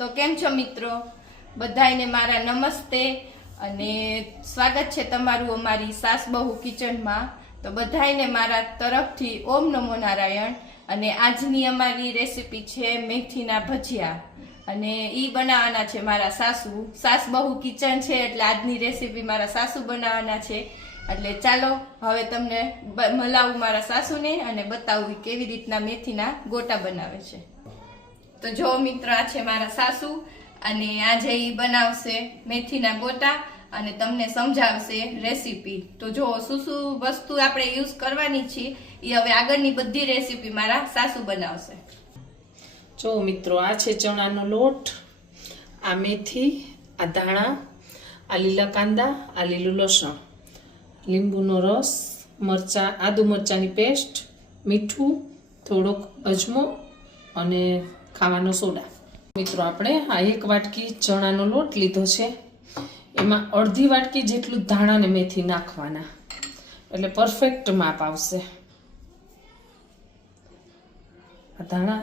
તો કેમ છો મિત્રો? બધાને મારા નમસ્તે અને સ્વાગત છે તમારું અમારી સાસ બહુ કિચનમાં. તો બધાને મારા તરફથી ઓમ નમો નારાયણ. અને આજની અમારી રેસીપી છે મેથીના ભજીયા અને ઈ બનાવવાના છે મારા સાસુ. સાસ બહુ કિચન છે એટલે આજની રેસીપી મારા સાસુ બનાવવાના છે. એટલે ચાલો હવે તમને મલાવું મારા સાસુને અને બતાવું કેવી રીતના મેથીના ગોટા બનાવે છે. તો જો મિત્રો, આ છે મારા સાસુ અને આજે ઈ બનાવશે મેથીના ગોટા અને તમને સમજાવશે રેસીપી. તો જો શું શું વસ્તુ આપણે યુઝ કરવાની છે એ હવે આગળની બધી રેસીપી મારા સાસુ બનાવશે. જો મિત્રો, આ છે ચણાનો લોટ, આ મેથી, આ ધાણા, આ લીલા કાંદા, આ લીલું લસણ, લીંબુનો રસ, મરચાં, આદુ મરચાંની પેસ્ટ, મીઠું, થોડોક અજમો અને ખાવાનો સોડા. મિત્રો, આપણે આ 1 વાટકી ચણાનો લોટ લીધો છે, એમાં અડધી વાટકી જેટલું ધાણા ને મેથી નાખવાના એટલે પરફેક્ટ માપ આવશે. આ ધાણા,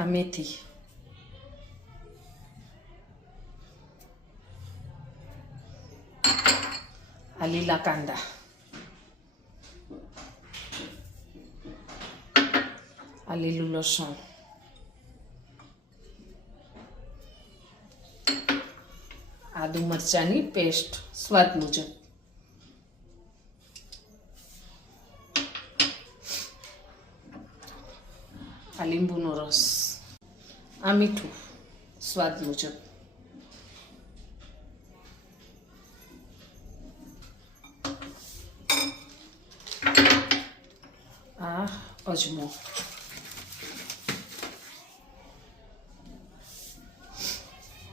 આ મેથી, આ લીલા કાંદા, આ લીલું લસણ, આદુ મરચાંની પેસ્ટ સ્વાદ મુજબ, આ લીંબુનો રસ, આ મીઠું સ્વાદ મુજબ, આ અજમો,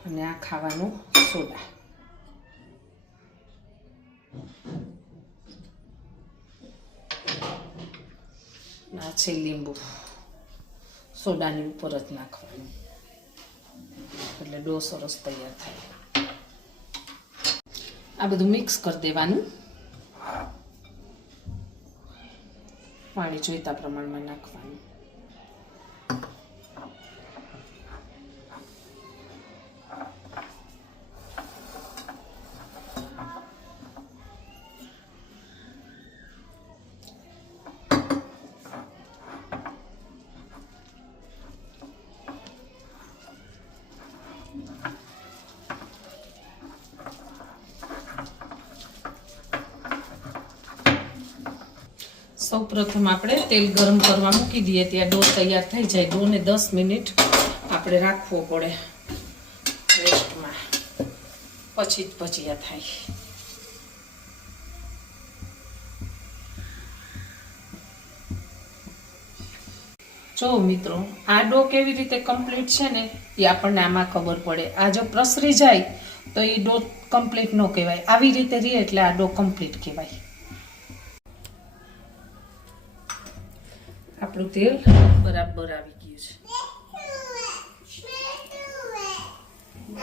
અને આ ખાવાનો સોડા. આ છે લીંબુ, સોડાની ઉપર જ નાખવાનું એટલે ડો સરસ તૈયાર થાય. આ બધું મિક્સ કરી દેવાનું. પાણી જોઈતા પ્રમાણમાં નાખવાનું. સૌ પ્રથમ આપણે તેલ ગરમ કરવા મૂકી દઈએ ત્યાં ડો તૈયાર થઈ જાય. ડોને 10 મિનિટ આપણે રાખવો પડે રેસ્ટમાં, પછી જ ભજીયા થાય. જો મિત્રો, આ ડો કેવી રીતે કમ્પ્લીટ છે ને એ આપણને આમાં ખબર પડે. આ જો પ્રસરી જાય તો એ ડો કમ્પ્લીટ ન કહેવાય. આવી રીતે રહે એટલે આ ડો કમ્પ્લીટ કહેવાય. આપણું તેલ બરાબર આવી ગયું છે.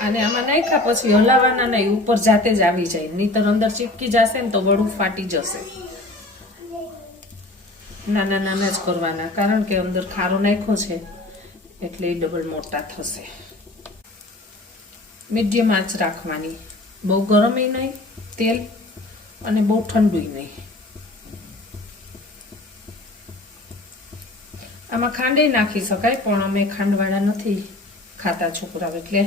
અને આમાં નાખ્યા પછી હલાવવાના નહીં, ઉપર જાતે જ આવી જાય, નહીંતર અંદર ચીપકી જશે ને તો વડું ફાટી જશે. નાના નાના જ કરવાના, કારણ કે અંદર ખારો નાખ્યો છે એટલે એ ડબલ મોટા થશે. મીડિયમ આંચ રાખવાની, બહુ ગરમ નહીં તેલ અને બહુ ઠંડુ નહીં. આમાં ખાંડે નાખી શકાય, પણ અમે ખાંડવાળા નથી ખાતા છોકરાઓ, એટલે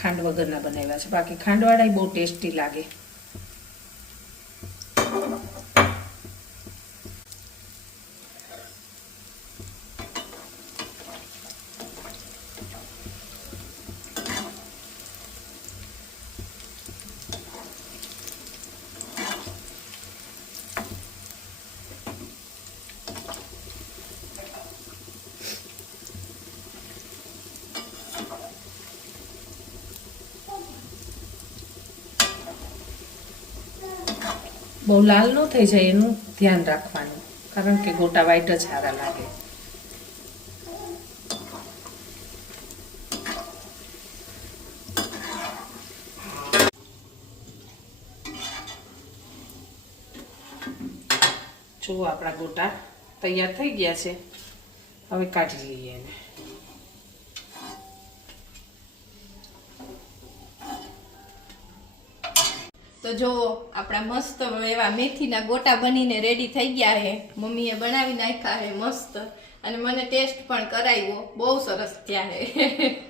ખાંડ વગરના બનાવ્યા છે. બાકી ખાંડવાળા બહુ ટેસ્ટી લાગે. બહુ લાલ ન થઈ જાય એનું ધ્યાન રાખવાનું, કારણ કે ગોટા વ્હાઈટ જ સારા લાગે. જો આપણા ગોટા તૈયાર થઈ ગયા છે, હવે કાઢી લઈએ એને. તો જો આપણા મસ્ત એવા મેથીના ગોટા બનીને રેડી થઈ ગયા છે. મમ્મીએ બનાવી નાખ્યા છે મસ્ત, અને મને ટેસ્ટ પણ કરાવ્યો, બહુ સરસ થયા છે.